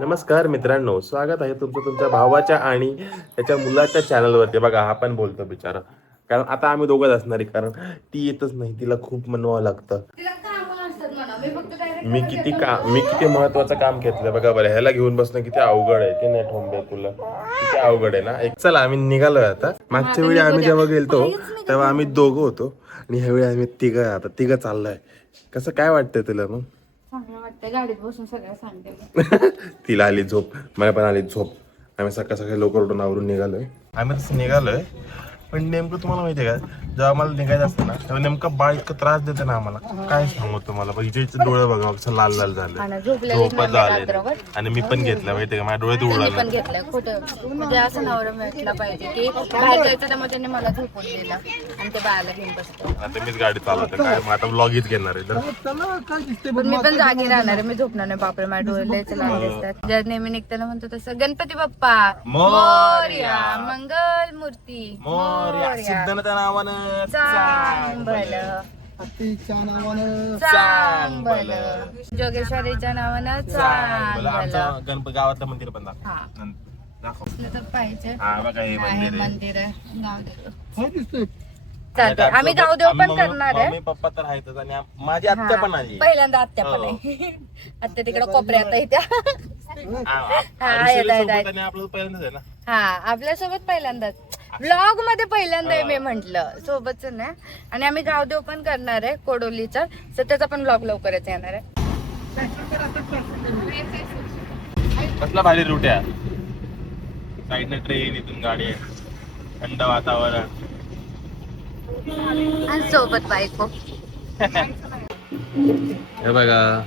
नमस्कार मित्रांनो, स्वागत आहे तुमचं तुमच्या भावाच्या आणि त्याच्या मुलाच्या चॅनलवरती. बघा हा पण बोलतो बिचारा, कारण आता आम्ही दोघंच असणार आहे, कारण ती येतच नाही, तिला खूप मनवावं लागतं. मी किती महत्वाचं काम घेतलं बघा बरं. ह्याला घेऊन बसणं किती अवघड आहे की नाही ठोंबे तुला, किती अवघड आहे ना. एक चला आम्ही निघालोय आता. मागच्या वेळी आम्ही जेव्हा गेलतो तेव्हा आम्ही दोघं होतो आणि ह्यावेळी आम्ही तिघं, आता तिघं चाललोय. कसं काय वाटतंय तुला मग? चांगलं वाटतं गाडीत बसून सगळं सांगते. तिला आली झोप, मला पण आली झोप. आम्ही सकाळ सकाळी लवकर उठून आवरून निघालोय. आम्ही तसं निघालोय, पण नेमकं तुम्हाला माहिती आहे का, जेव्हा आम्हाला निघायचं असतं ना तेव्हा नेमकं बाळ इतकं त्रास देते ना आम्हाला, काय सांगू तुम्हाला. हिचे डोळे बघा कसं लाल लाल झाले, झोपच झाले. आणि मी पण घेतलं माहिती का, माझ्या डोळ्यात उडाले. पण घेतलंय खोटं, म्हणजे असं नवरा भेटला पाहिजे की बाहेर जायचं त्यामुळे त्यांनी मला झोपून दिला आणि ते बाळाला घेऊन बसतो. आता मीच गाडी चालवते काय, मग आता व्लॉगच घेणार आहे तर. पण मी पण जागी राहणार आहे, मी झोपणार नाही. बापरे माझ्या डोळे लाल दिसतात. ज्या नेहमी निघताना म्हणतो तसं, गणपती बाप्पा मोरया, मंगल मूर्ती मोरया, सिद्धनाथच्या नावानं चांग भलं चांग भलं, जोगेश्वरीच्या नावानं चांग भलं. गणपती गावातलं मंदिर पण हा. दाखव. असलं तर पाहिजे. हा बघा हे मंदिर आहे. मंदिर आहे, गाव देव. चालतंय, आम्ही गाव देव पण करणार आहे. मम्मी पप्पा तर आहेतच आणि माझी आत्या पण आली. पहिल्यांदा आत्या पण आहे. आत्या तिकडे कोपऱ्यात आहे त्या. आपलं पहिल्यांदाच आहे ना. हा, आपल्यासोबत पहिल्यांदाच ब्लॉग मध्ये पहिल्यांदा आहे मी म्हंटल, सोबतच ना. आणि आम्ही गावदेव पण करणार आहे कोडोलीचा, तर त्याचा पण ब्लॉग लवकरच येणार आहे. कसला भारी रूट आहे. साईडने ट्रेन, इथून गाडी आहे, थंड वातावरण आणि सोबत बायको. हे बघा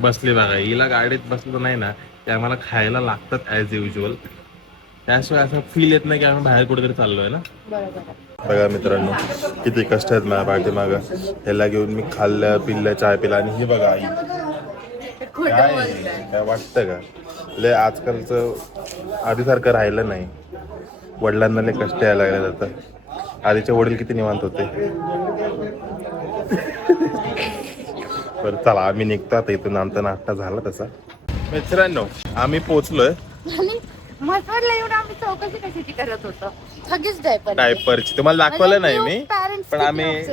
बसली बघा. हिला गाडीत बसलं नाही ना ते आम्हाला खायला लागतात ऍज युजल. त्याशिवाय असं फील येत नाही की आम्ही बाहेर कुठेतरी चाललोय ना. बघा मित्रांनो किती कष्ट आहेत माझ्या पाठीमागं. ह्याला घेऊन मी खाल्लं पिल्लं, चाय पिला. आणि हे बघा आई काय वाटतं का, लय आजकालचं आधीसारखं राहिलं नाही. वडिलांना लय कष्ट यायला लागले जातं. आधीचे वडील किती निवांत होते. बरं चला आम्ही निघतो आता इथून. आमचा नाश्ता झाला तसा. मित्रांनो आम्ही पोहोचलोय. आणि मसवडला येऊन आम्ही चौकशी कशाची करत होतो, सगळीच डायपरची तुम्हाला दाखवलं नाही मी, पण आम्ही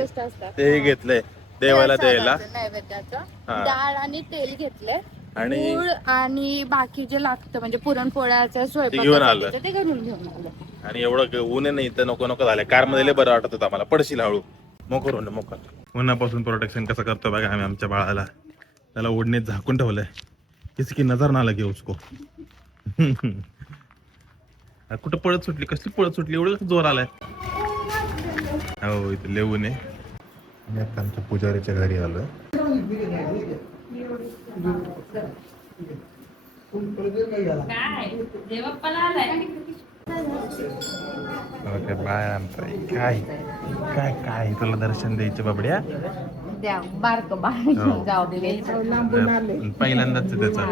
ते घेतलंय देवाला द्यायला. नैवेद्याचं डाळ आणि तेल घेतलंय आणि गूळ आणि बाकी जे लागतं म्हणजे पुरणपोळ्याचं स्वयंपाक घेऊन आलं. ते घरून घेऊन आलं. आणि एवढं ऊन आहे नाही तर नको नको झालंय. कार मध्ये लय बरं वाटत होतं आम्हाला. पडशील हळू. मोकर होणं मोकर. उन्हापासून प्रोटेक्शन कसं करतो बघा आम्ही आमच्या बाळाला. त्याला ओढणीत झाकून ठेवलंय, किसकी नजर ना लगे उसको. कुठं पळत सुटली, कसली पळत सुटली, एवढं जोर आलाय. हो इथे लय ऊन आहे. मी आता आमच्या पुजारीच्या घरी आलोय. बाय आमचा काय काय काय तुला दर्शन द्यायचे बाबड्या. पहिल्यांदाच त्याचं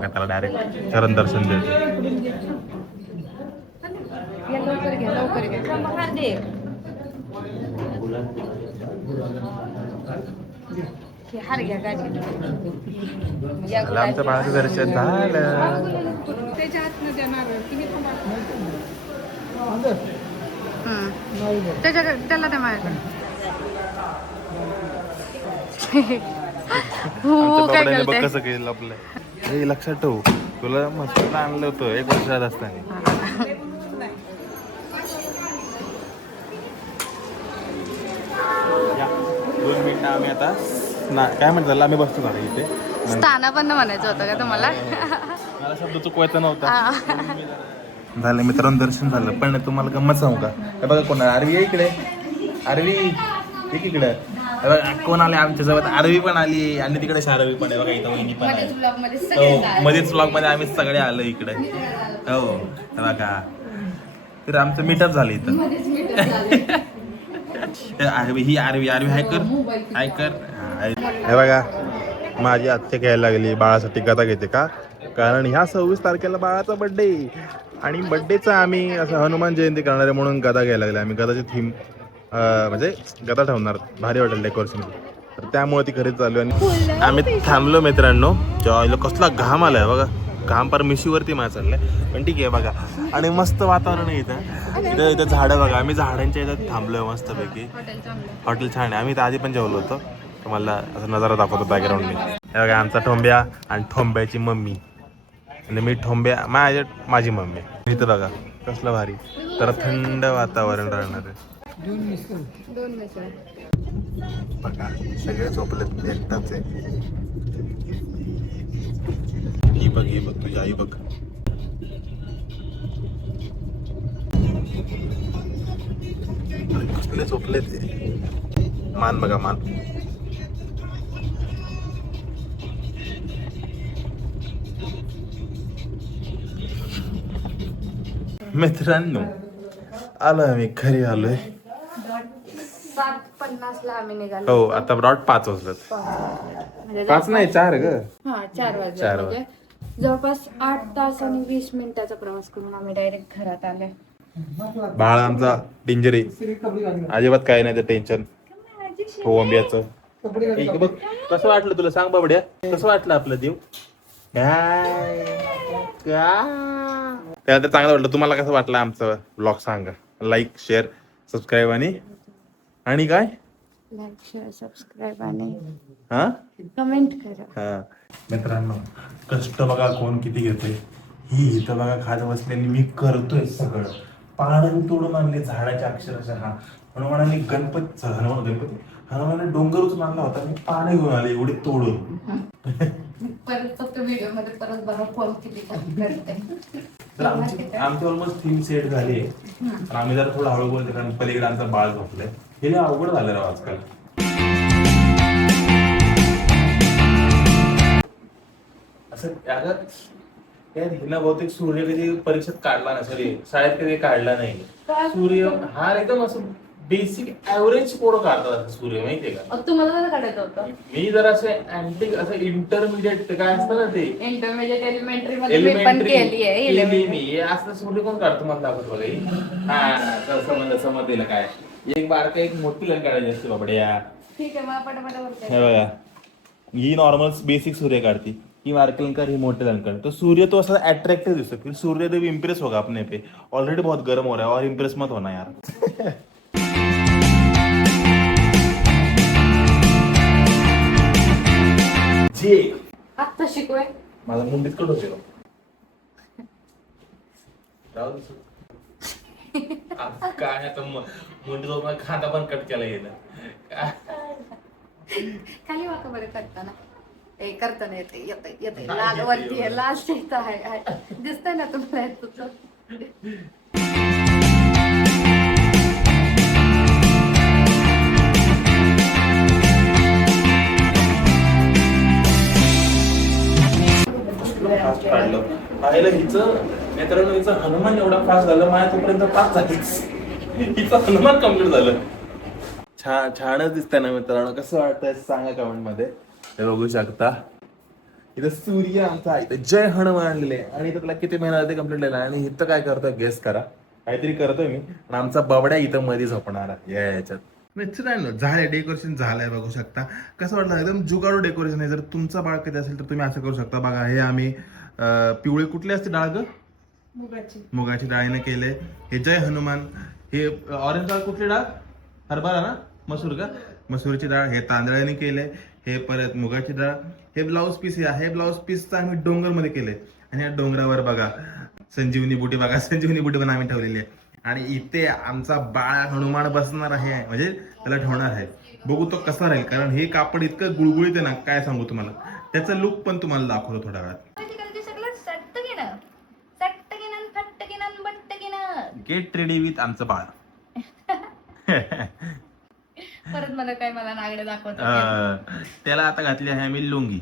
त्याला डायरेक्ट चरण दर्शन द्यायचं. लवकर घ्या लवकर घ्या. आमचं बाळाचं दर्शन झालं. त्याला त्या माझ्याकडे बघ कसं केलं आपलं. हे लक्षात ठेवू, तुला मस्त आणलं होतं 1 वर्षात असताना. 2 मिनिटं आम्ही आता काय म्हणतात आम्ही बसतो झालं इथे. स्थानापन्न म्हणायचं होतं का तुम्हाला? मला शब्द चुकवायचा नव्हता. झालं मित्रांनो दर्शन झालं. पण तुम्हाला गंमत सांगू का, हे बघा कोण आरवी इकडे. आरवी इकडे कोण आले आमच्या सोबत. आरवी पण आली आणि तिकडे शारवी पण आहे बघा. इथं वहिनी पण आहे. मध्येच ब्लॉग मध्ये आम्ही सगळे आलो इकडे. हो बघा तर आमचं मीटअप झालं इथं. ही आरवी हाय कर. हे बघा माझी आत्या घ्यायला लागली बाळासाठी गदा घेते का, कारण ह्या 26 तारखेला बाळाचा बर्थडे आणि बर्थडेचा आम्ही असं हनुमान जयंती करणार आहे म्हणून गदा घ्यायला लागले. आम्ही गदाची थीम म्हणजे गदा ठेवणार, भारी वाटेल डेकोरेशन. तर त्यामुळे ती खरेदी चालू आहे. आणि आम्ही थांबलो मित्रांनो, जेव्हा कसला घाम आलाय बघा, घाम पर मिशीवरती माझा चाललाय, पण ठीक आहे बघा. आणि मस्त वातावरण आहे इथं झाडं बघा, आम्ही झाडांच्या इथं थांबलोय मस्तपैकी. हॉटेल छान आहे. आम्ही तर आधी पण जेवलो होतो, तुम्हाला असा नजारा दाखवतो बॅकग्राऊंडने. हे बघा आमचा ठोंब्या आणि ठोंब्याची मम्मी, आणि मी ठोंब्या माझी मम्मी. इथं बघा कसलं भारी, तर थंड वातावरण राहणार आहे. बघा सगळे झोपलेत, एकटाच आहे. ही बघ तुझी आई बघ. कसले झोपले ते, मान बघा मान. मित्रांनो आलोय आम्ही, घरी आलोय. 7:50 ला आम्ही निघालो. हो आता ब्रॉड 5 वाजलेत. 5 नाही 4 ग. हा 4 वाजले. म्हणजे जवळपास 8 तास आणि 20 मिनिटाचा प्रवास करून आम्ही डायरेक्ट घरात आले. बाळ आमचा डेंजर आहे, अजिबात काय नाही ते टेन्शन ठोंब्याचं. बघ कसं वाटलं तुला, सांग बाबड्या कसं वाटलं आपलं देव. त्याला तर चांगलं वाटलं. तुम्हाला कसं वाटलं आमचं ब्लॉग सांगा. लाईक शेअर सबस्क्राईब आणि काय लाईक शेअर सबस्क्राईब आणि हा कमेंट करा. हा मित्रांनो, कष्ट बघा कोण किती घेतोय. ही इथं बघा खाली बसल्याने मी करतोय सगळं. पानं तोडून आणले झाडाच्या अक्षरशः. हनुमानाने हनुमानाने डोंगर उचलून आणला होता, मी पानं घेऊन आले एवढे तोडून. परत फक्त व्हिडिओ मध्ये परत बघा कोण किती करते. तर आमची ऑलमोस्ट 3 सेट झाली आहे. आम्ही जरा थोडं हळू बोलतो कारण पलीकडे आमचा बाळ झोपलंय. हे अवघड झालं राव आजकाल. असं यार हिला बहुतेक सूर्य कधी परीक्षेत काढला नाही, सॉरी शाळेत कधी काढला नाही सूर्य. हा एकदम असं बेसिक ऍव्हरेज पोरं काढतात सूर्य, माहितीये का. तुम्हाला जरा काढायचं होतं. मी जरा असं इंटरमिडिएट काय असतं ना ते, इंटरमिडिएट एलिमेंटरी मध्ये मी पण केली आहे. मी असं सूर्य कोण काढतो मला दाखवत बघा. हा समजलं काय, एक बारका एक मोठी लाईन काढायची असते बाबड्या. ठीक आहे, मला पटापट हे बघा ही नॉर्मल बेसिक सूर्य काढती, ही मार्कलिंग ही मोटे लंकर. तो सूर्य तो ऐसा अट्रैक्टिव दिखता है, फिर सूर्य देव इम्प्रेस होगा अपने पे. ऑलरेडी बहुत गर्म हो रहा है और इम्प्रेस मत होना यार. जे आता शिकवाय माझा मुंडीत कट होते काय आता मुंडी जो खांदा पण कट केला गेला. खाली वाका बरं करताना करताना येते लाल वरती आहे, लाल शेत आहे, दिसतंय ना तुम्हाला तुझं. फास्ट काढलं पाहिलं हिचं. मित्रांनो हिचं हनुमान एवढा फास्ट झालं, माझ्या तोपर्यंत 5 झालीच. हिचं हनुमान कम्प्लीट झालं. छानच दिसतंय ना मित्रांनो, कसं वाटतंय सांगा कमेंट मध्ये. बघू शकता इथं सूर्य आमचा इथं जय हनुमान आणलेले आणि इथं त्याला किती महिना ते कम्प्लीट झाला. आणि इथं काय करतोय गेस करा, काहीतरी करतोय मी. आणि आमचा बबड्या इथं मध्ये झोपणार आहे याच्यात. मित्रांनो झालंय, डेकोरेशन झालंय बघू शकता. कसं वाटलं, एकदम जुगाडू डेकोरेशन आहे. जर तुमचा बाळ कधी असेल तर तुम्ही असं करू शकता. बघा हे आम्ही पिवळे कुठले असते डाळ ग, मुगाची डाळीने केले. हे जय हनुमान. हे ऑरेंज डाळ कुठली डाळ, हरभरा ना, मसूर का, मसूरची डाळ. हे तांदळाने केले. हे परत मुगाची डाळ. हे ब्लाऊज पीस आहे, ब्लाऊज पीसचं आम्ही डोंगर मध्ये केले. आणि या डोंगरावर बघा संजीवनी बुटी, बघा संजीवनी बुटी पण आम्ही ठेवलेली आहे. आणि इथे आमचा बाळ हनुमान बसणार आहे, म्हणजे त्याला ठेवणार आहे. बघू तो कसा राहील, कारण हे कापड इतकं गुळगुळीत आहे ना, काय सांगू तुम्हाला. त्याचा लुक पण तुम्हाला दाखवतो थोड्या वेळात. गेट रेडी विथ आमचं बाळ. परत मला नागडे दाखवत. त्याला आता घातली आहे आम्ही लुंगी,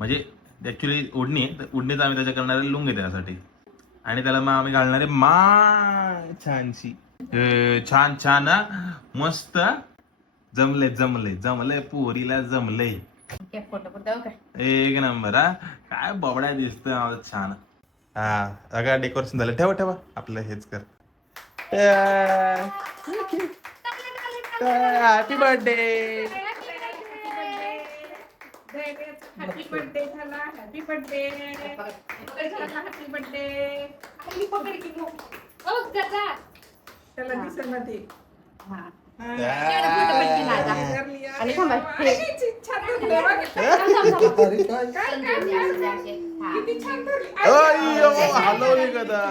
म्हणजे ऍक्च्युली ओढणी, ओढणीच आम्ही त्याच्या करणारे लुंगी त्यासाठी. आणि त्याला मग आम्ही घालणारे छानशी छान छान मस्त. जमले पोरीला जमले. एक नंबर. हा काय बबड्या दिसतोय छान. हा सगळं डेकोरेशन झालं. ठेवा आपलं हेच कर. Happy birthday. हॅपी बर्थडे झाला, हॅपी बर्थडे झाला, हॅपी बर्थडे. पकड की मग. त्याला दिसेल ना ते. आणि थांबा. छान धरलंय बघ. अरे काय किती छान धरली. अय्यो, हलवली गदा